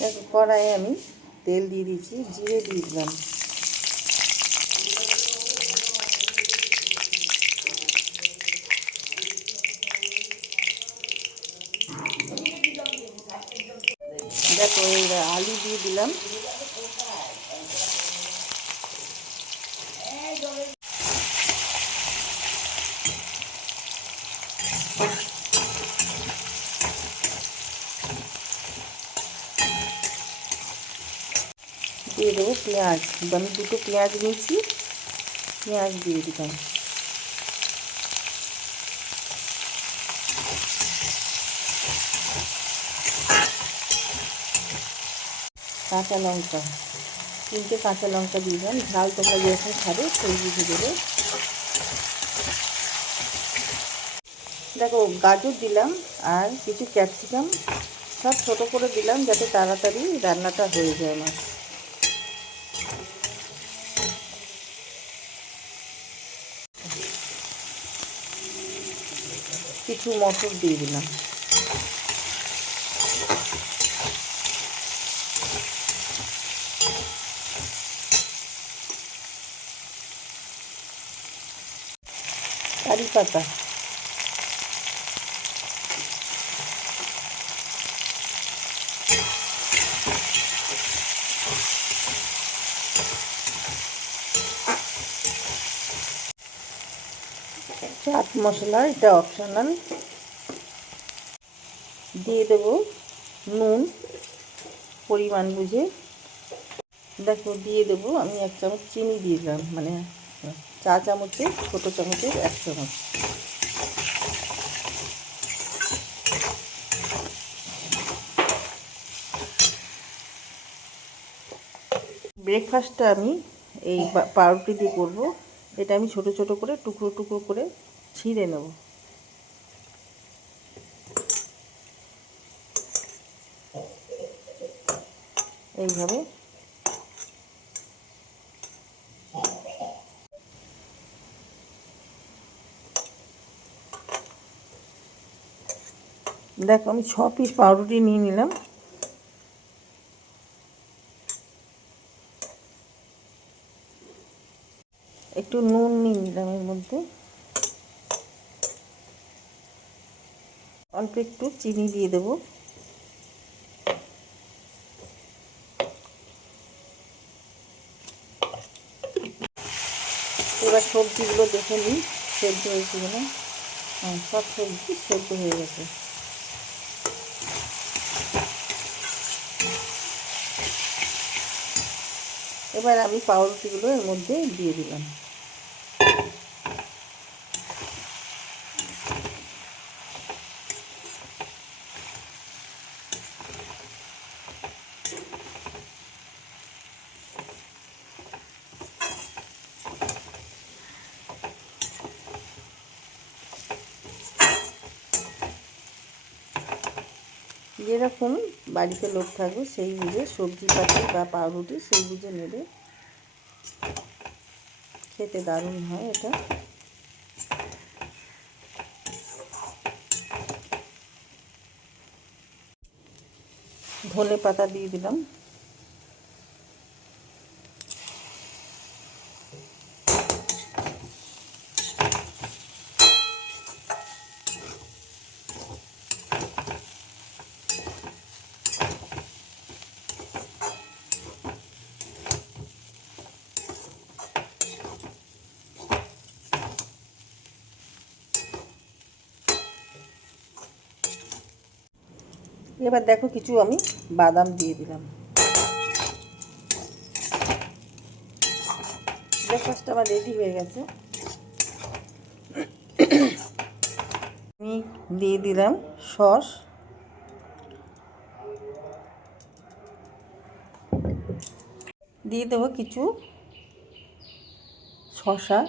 দেখো কড়াইয়ে আমি তেল দিয়ে দিয়েছি, জিরে দিয়ে দিলাম। দেখো এবার আলু দিয়ে দিলাম। দিয়ে দেবো পেঁয়াজ, আমি দুটো পেঁয়াজ নিয়েছি, পেঁয়াজ দিয়ে দিলাম। কাঁচা লঙ্কা, 3টে কাঁচা লঙ্কা দিয়ে দিলাম, ঝাল তোমরা যেরকম খাবে সেই বুঝে দেবে। দেখো গাজর দিলাম আর কিছু ক্যাপসিকাম, সব ছোটো করে দিলাম যাতে তাড়াতাড়ি রান্নাটা হয়ে যায় আমার। কিছু মটর দিয়ে দিলাম। কারি পাতা, চাট মশলা, এটা অপশনাল। দিয়ে দেবো নুন পরিমাণ বুঝে। দেখো দিয়ে দেবো আমি 1 চামচ চিনি দিয়ে দিলাম, মানে চা চামচে ছোটো চামচের 1 চামচ। ব্রেকফাস্টটা আমি এই পাউরুটি দিয়ে করবো। এটা আমি ছোট ছোট করে টুকরো টুকরো করে ছিঁড়ে নেব। এইভাবে দেখো আমি 6 পিস পাউরুটি নিয়ে নিলাম। একটু নুন নিয়ে নিলাম, এর মধ্যে অল্প একটু চিনি দিয়ে দেবো। এবার সবজিগুলো দেখে নিই সেদ্ধ হয়েছে কিনা। হ্যাঁ, সব সবজি সেদ্ধ হয়ে গেছে। এবার আমি পাউরুটিগুলো এর মধ্যে দিয়ে দিলাম। যেরকম বাড়িতে লোক থাকবে সেই বুঝে সবজি পাতি বা পাউরুটি সেই বুঝে নেবে। খেতে দারুণ হয় এটা। ধনে পাতা দিয়ে দিলাম। এবার দেখো কিছু আমি বাদাম দিয়ে দিলাম। ব্রেকফাস্টটা আমার রেডি হয়ে গেছে। আমি দিয়ে দিলাম সস, দিয়ে দেবো কিছু শসা,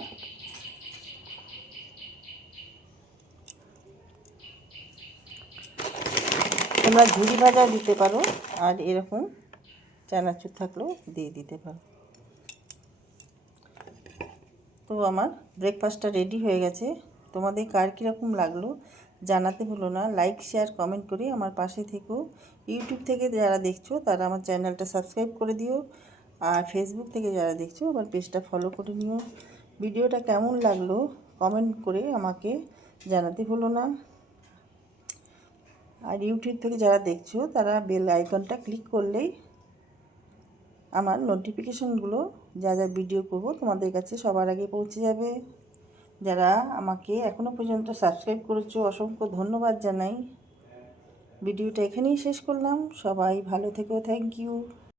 তোমরা ঝুরি ভাজাও দিতে পারো, আর এরকম চানাচুর থাকলেও দিয়ে দিতে পারো। তো আমার ব্রেকফাস্টটা রেডি হয়ে গেছে। তোমাদের কার কীরকম লাগলো জানাতে হলো না। লাইক শেয়ার কমেন্ট করে আমার পাশে থেকো। ইউটিউব থেকে যারা দেখছো তারা আমার চ্যানেলটা সাবস্ক্রাইব করে দিও, আর ফেসবুক থেকে যারা দেখছো আমার পেজটা ফলো করে নিও। ভিডিওটা কেমন লাগলো কমেন্ট করে আমাকে জানাতে ভুলো না। আর ইউটিউব থেকে যারা দেখছো তারা বেল আইকনটা ক্লিক করলেই আমার নোটিফিকেশনগুলো যা যা ভিডিও করব তোমাদের কাছে সবার আগে পৌঁছে যাবে। যারা আমাকে এখনও পর্যন্ত সাবস্ক্রাইব করেছো অসংখ্য ধন্যবাদ জানাই। ভিডিওটা এখানেই শেষ করলাম। সবাই ভালো থেকো, থ্যাংক ইউ।